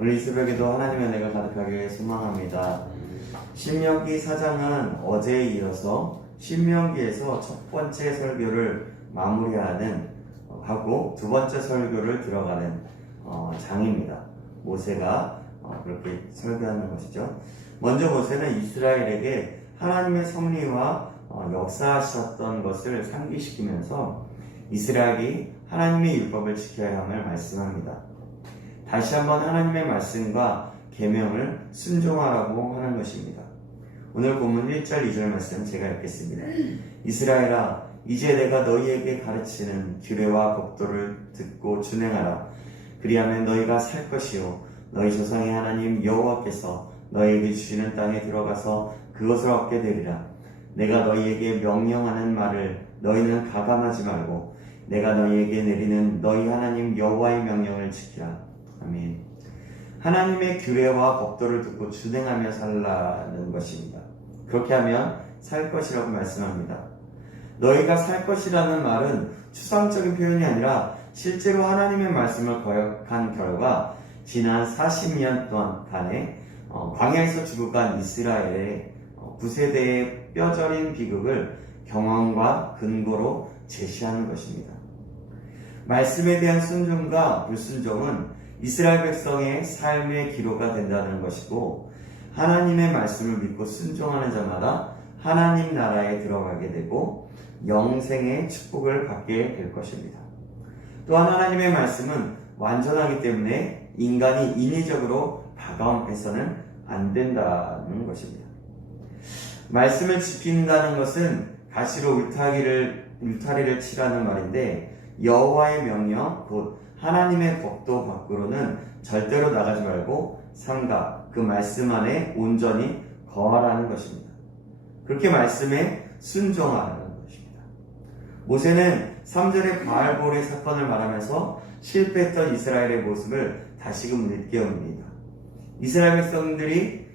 오늘 이 새벽에도 하나님의 은혜가 가득하길 소망합니다. 신명기 4장은 어제에 이어서 신명기에서 첫 번째 설교를 마무리하는 하고 두 번째 설교를 들어가는 장입니다. 모세가 그렇게 설교하는 것이죠. 먼저 모세는 이스라엘에게 하나님의 섭리와 역사하셨던 것을 상기시키면서 이스라엘이 하나님의 율법을 지켜야 함을 말씀합니다. 다시 한번 하나님의 말씀과 계명을 순종하라고 하는 것입니다. 오늘 본문 1절 2절 말씀 제가 읽겠습니다. 이스라엘아, 이제 내가 너희에게 가르치는 규례와 법도를 듣고 준행하라. 그리하면 너희가 살 것이요 너희 조상의 하나님 여호와께서 너희에게 주시는 땅에 들어가서 그것을 얻게 되리라. 내가 너희에게 명령하는 말을 너희는 가감하지 말고 내가 너희에게 내리는 너희 하나님 여호와의 명령을 지키라. 아멘. 하나님의 규례와 법도를 듣고 준행하며 살라는 것입니다. 그렇게 하면 살 것이라고 말씀합니다. 너희가 살 것이라는 말은 추상적인 표현이 아니라 실제로 하나님의 말씀을 거역한 결과 지난 40년 동안간의 광야에서 죽어간 이스라엘의 9세대의 뼈저린 비극을 경험과 근거로 제시하는 것입니다. 말씀에 대한 순종과 불순종은 이스라엘 백성의 삶의 기로가 된다는 것이고, 하나님의 말씀을 믿고 순종하는 자마다 하나님 나라에 들어가게 되고 영생의 축복을 받게 될 것입니다. 또한 하나님의 말씀은 완전하기 때문에 인간이 인위적으로 다가옴해서는 안 된다는 것입니다. 말씀을 지킨다는 것은 가시로 울타리를 치라는 말인데, 여호와의 명령 곧 하나님의 법도 밖으로는 절대로 나가지 말고 삼가 그 말씀 안에 온전히 거하라는 것입니다. 그렇게 말씀에 순종하라는 것입니다. 모세는 3절의 바알볼의 사건을 말하면서 실패했던 이스라엘의 모습을 다시금 일깨웁니다. 이스라엘 백성들이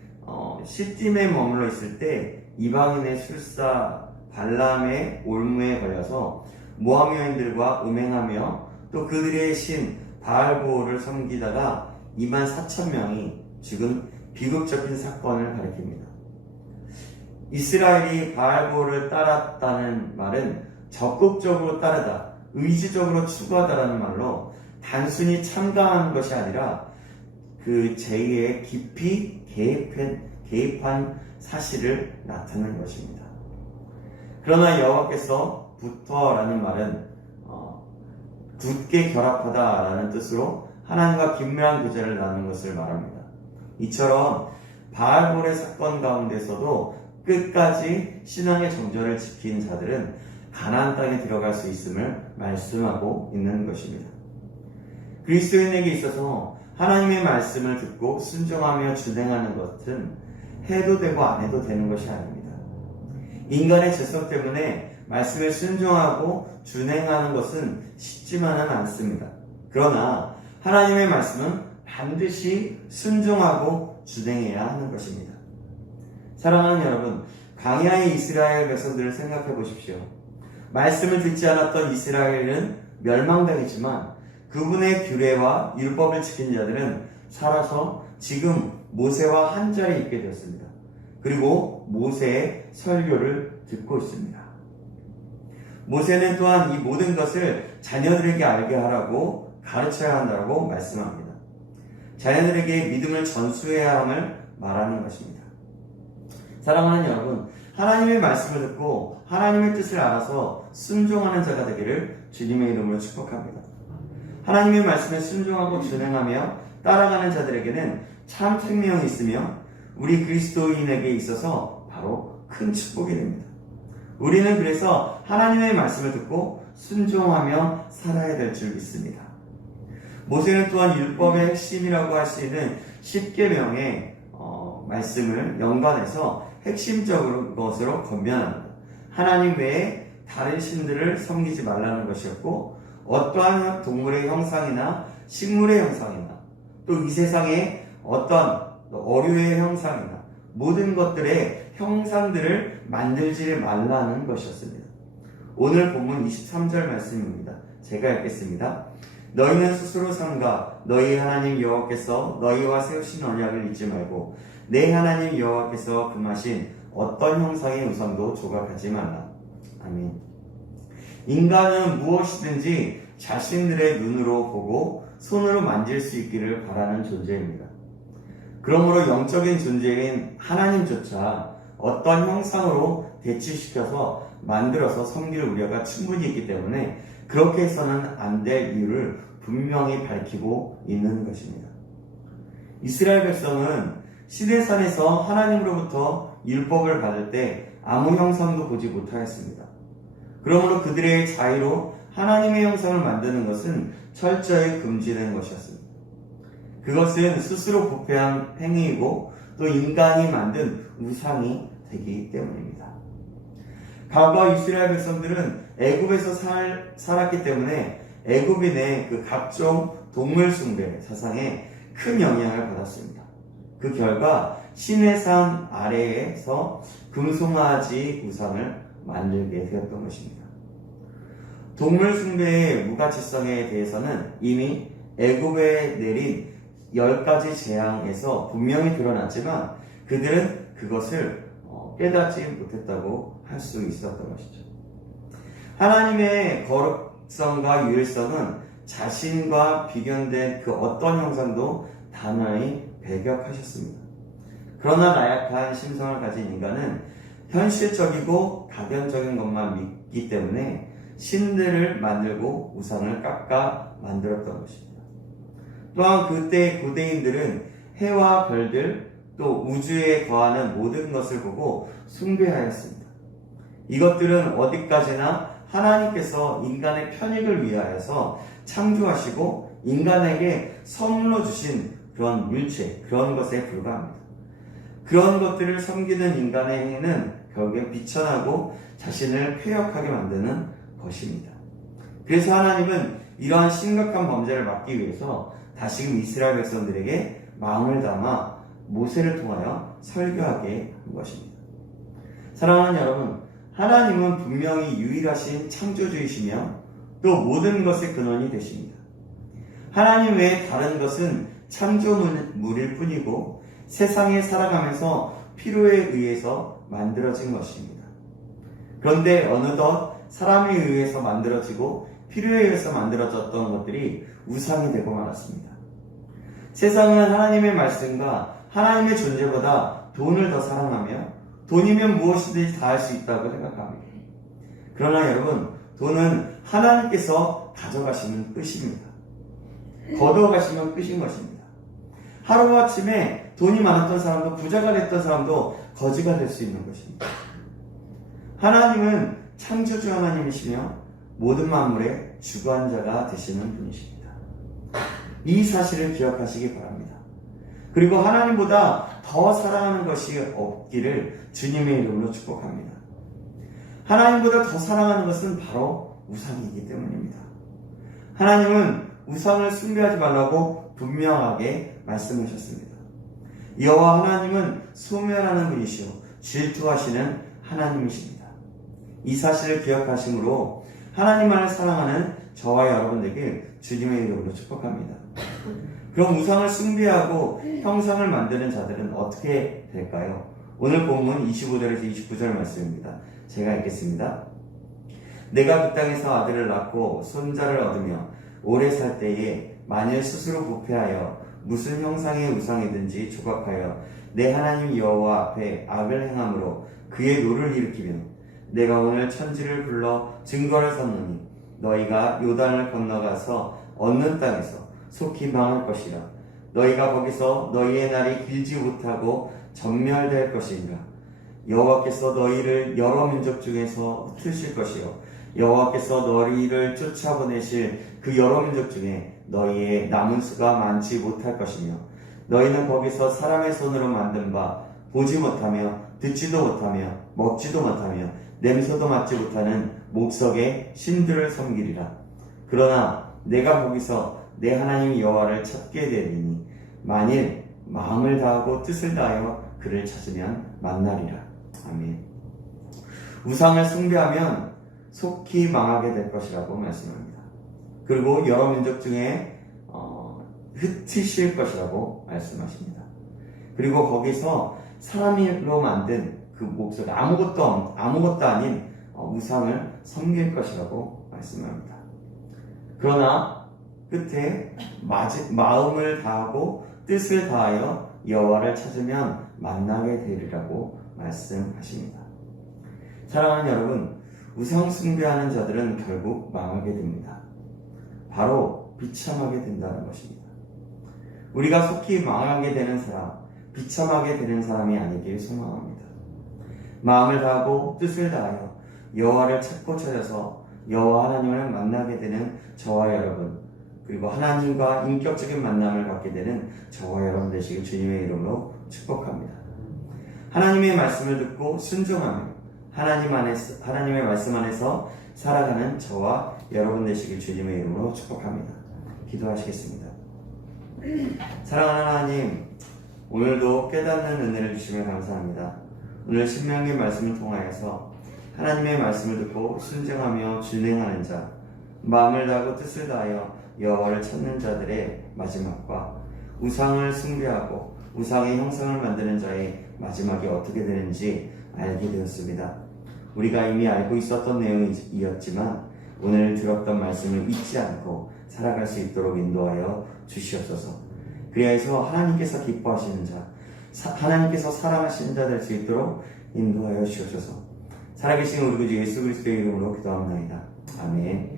시딤에 머물러 있을 때 이방인의 술사 발람의 올무에 걸려서 모압 여인들과 음행하며 또 그들의 신 바알보를 섬기다가 24,000명이 죽은 비극적인 사건을 가리킵니다. 이스라엘이 바알보를 따랐다는 말은 적극적으로 따르다, 의지적으로 추구하다라는 말로 단순히 참가하는 것이 아니라 그 죄에 깊이 개입한 사실을 나타내는 것입니다. 그러나 여호와께서 부터라는 말은 굳게 결합하다라는 뜻으로 하나님과 긴밀한 교제를 나누는 것을 말합니다. 이처럼 바알볼의 사건 가운데서도 끝까지 신앙의 정절을 지킨 자들은 가나안 땅에 들어갈 수 있음을 말씀하고 있는 것입니다. 그리스도인에게 있어서 하나님의 말씀을 듣고 순종하며 준행하는 것은 해도 되고 안 해도 되는 것이 아닙니다. 인간의 죄성 때문에 말씀에 순종하고 준행하는 것은 쉽지만은 않습니다. 그러나 하나님의 말씀은 반드시 순종하고 준행해야 하는 것입니다. 사랑하는 여러분, 광야의 이스라엘 백성들을 생각해 보십시오. 말씀을 듣지 않았던 이스라엘은 멸망당했지만 그분의 규례와 율법을 지킨 자들은 살아서 지금 모세와 한 자리에 있게 되었습니다. 그리고 모세의 설교를 듣고 있습니다. 모세는 또한 이 모든 것을 자녀들에게 알게 하라고 가르쳐야 한다고 말씀합니다. 자녀들에게 믿음을 전수해야 함을 말하는 것입니다. 사랑하는 여러분, 하나님의 말씀을 듣고 하나님의 뜻을 알아서 순종하는 자가 되기를 주님의 이름으로 축복합니다. 하나님의 말씀에 순종하고 준행하며 따라가는 자들에게는 참 생명이 있으며 우리 그리스도인에게 있어서 바로 큰 축복이 됩니다. 우리는 그래서 하나님의 말씀을 듣고 순종하며 살아야 될 줄 믿습니다. 모세는 또한 율법의 핵심이라고 할 수 있는 10계명의 말씀을 연관해서 핵심적으로 것으로 권면합니다. 하나님 외에 다른 신들을 섬기지 말라는 것이었고, 어떠한 동물의 형상이나 식물의 형상이나 또 이 세상의 어떤 어류의 형상이나 모든 것들의 형상들을 만들지 말라는 것이었습니다. 오늘 본문 23절 말씀입니다. 제가 읽겠습니다. 너희는 스스로 삼가 너희 하나님 여호와께서 너희와 세우신 언약을 잊지 말고 내 하나님 여호와께서 금하신 어떤 형상의 우상도 조각하지 말라. 아멘. 인간은 무엇이든지 자신들의 눈으로 보고 손으로 만질 수 있기를 바라는 존재입니다. 그러므로 영적인 존재인 하나님조차 어떤 형상으로 대치시켜서 만들어서 섬길 우려가 충분히 있기 때문에 그렇게 해서는 안 될 이유를 분명히 밝히고 있는 것입니다. 이스라엘 백성은 시내산에서 하나님으로부터 율법을 받을 때 아무 형상도 보지 못하였습니다. 그러므로 그들의 자유로 하나님의 형상을 만드는 것은 철저히 금지된 것이었습니다. 그것은 스스로 부패한 행위이고 또 인간이 만든 우상이 되기 때문입니다. 과거 이스라엘 백성들은 애굽에서 살았기 때문에 애굽인의 그 각종 동물 숭배 사상에 큰 영향을 받았습니다. 그 결과 시내산 아래에서 금송아지 우상을 만들게 되었던 것입니다. 동물 숭배의 무가치성에 대해서는 이미 애굽에 내린 10가지 재앙에서 분명히 드러났지만 그들은 그것을 깨닫지 못했다고 할 수 있었던 것이죠. 하나님의 거룩성과 유일성은 자신과 비견된 그 어떤 형상도 단호히 배격하셨습니다. 그러나 나약한 심성을 가진 인간은 현실적이고 각연적인 것만 믿기 때문에 신들을 만들고 우상을 깎아 만들었던 것입니다. 또한 그때 고대인들은 해와 별들 또 우주에 거하는 모든 것을 보고 숭배하였습니다. 이것들은 어디까지나 하나님께서 인간의 편익을 위하여서 창조하시고 인간에게 선물로 주신 그런 물체, 그런 것에 불과합니다. 그런 것들을 섬기는 인간의 행위는 결국엔 비천하고 자신을 폐역하게 만드는 것입니다. 그래서 하나님은 이러한 심각한 범죄를 막기 위해서 다시금 이스라엘 백성들에게 마음을 담아 모세를 통하여 설교하게 한 것입니다. 사랑하는 여러분, 하나님은 분명히 유일하신 창조주이시며 또 모든 것의 근원이 되십니다. 하나님 외에 다른 것은 창조물일 뿐이고 세상에 살아가면서 필요에 의해서 만들어진 것입니다. 그런데 어느덧 사람에 의해서 만들어지고 필요에 의해서 만들어졌던 것들이 우상이 되고 말았습니다. 세상은 하나님의 말씀과 하나님의 존재보다 돈을 더 사랑하며 돈이면 무엇이든지 다 할 수 있다고 생각합니다. 그러나 여러분, 돈은 하나님께서 가져가시면 끝입니다. 걷어가시면 끝인 것입니다. 하루아침에 돈이 많았던 사람도 부자가 됐던 사람도 거지가 될 수 있는 것입니다. 하나님은 창조주 하나님이시며 모든 만물의 주관자가 되시는 분이십니다. 이 사실을 기억하시기 바랍니다. 그리고 하나님보다 더 사랑하는 것이 없기를 주님의 이름으로 축복합니다. 하나님보다 더 사랑하는 것은 바로 우상이기 때문입니다. 하나님은 우상을 숭배하지 말라고 분명하게 말씀하셨습니다. 여호와 하나님은 소멸하는 분이시오 질투하시는 하나님이십니다. 이 사실을 기억하심으로 하나님만을 사랑하는 저와 여러분들에게 주님의 이름으로 축복합니다. 그럼 우상을 숭배하고 형상을 만드는 자들은 어떻게 될까요? 오늘 본문 25절에서 29절 말씀입니다. 제가 읽겠습니다. 내가 그 땅에서 아들을 낳고 손자를 얻으며 오래 살 때에 만일 스스로 부패하여 무슨 형상의 우상이든지 조각하여 내 하나님 여호와 앞에 악을 행함으로 그의 노를 일으키며 내가 오늘 천지를 불러 증거를 삼노니 너희가 요단을 건너가서 얻는 땅에서 속히 망할 것이라. 너희가 거기서 너희의 날이 길지 못하고 전멸될 것인가. 여호와께서 너희를 여러 민족 중에서 흩으실 것이요 여호와께서 너희를 쫓아보내실 그 여러 민족 중에 너희의 남은 수가 많지 못할 것이며 너희는 거기서 사람의 손으로 만든 바 보지 못하며 듣지도 못하며 먹지도 못하며 냄새도 맡지 못하는 목석의 신들을 섬기리라. 그러나 내가 거기서 내 하나님 여호와를 찾게 되리니 만일 마음을 다하고 뜻을 다하여 그를 찾으면 만나리라. 아멘. 우상을 숭배하면 속히 망하게 될 것이라고 말씀합니다. 그리고 여러 민족 중에 흩으실 것이라고 말씀하십니다. 그리고 거기서 사람으로 만든 그 목소리 아무것도 아닌 우상을 섬길 것이라고 말씀합니다. 그러나 끝에 마음을 다하고 뜻을 다하여 여호와를 찾으면 만나게 되리라고 말씀하십니다. 사랑하는 여러분, 우상 숭배하는 자들은 결국 망하게 됩니다. 바로 비참하게 된다는 것입니다. 우리가 속히 망하게 되는 사람, 비참하게 되는 사람이 아니길 소망합니다. 마음을 다하고 뜻을 다하여 여호와를 찾고 찾아서 여호와 하나님을 만나게 되는 저와 여러분, 그리고 하나님과 인격적인 만남을 갖게 되는 저와 여러분 되시길 주님의 이름으로 축복합니다. 하나님의 말씀을 듣고 순종하며 하나님의 말씀 안에서 살아가는 저와 여러분 되시길 주님의 이름으로 축복합니다. 기도하시겠습니다. 사랑하는 하나님, 오늘도 깨닫는 은혜를 주시며 감사합니다. 오늘 신명기 말씀을 통하여서 하나님의 말씀을 듣고 순종하며 준행하는 자, 마음을 다하고 뜻을 다하여 여호와를 찾는 자들의 마지막과 우상을 숭배하고 우상의 형상을 만드는 자의 마지막이 어떻게 되는지 알게 되었습니다. 우리가 이미 알고 있었던 내용이었지만 오늘 들었던 말씀을 잊지 않고 살아갈 수 있도록 인도하여 주시옵소서. 그리하여서 하나님께서 기뻐하시는 자, 하나님께서 사랑하시는 자 될 수 있도록 인도하여 주옵소서. 살아계신 우리 구주 예수 그리스도의 이름으로 기도합니다. 아멘.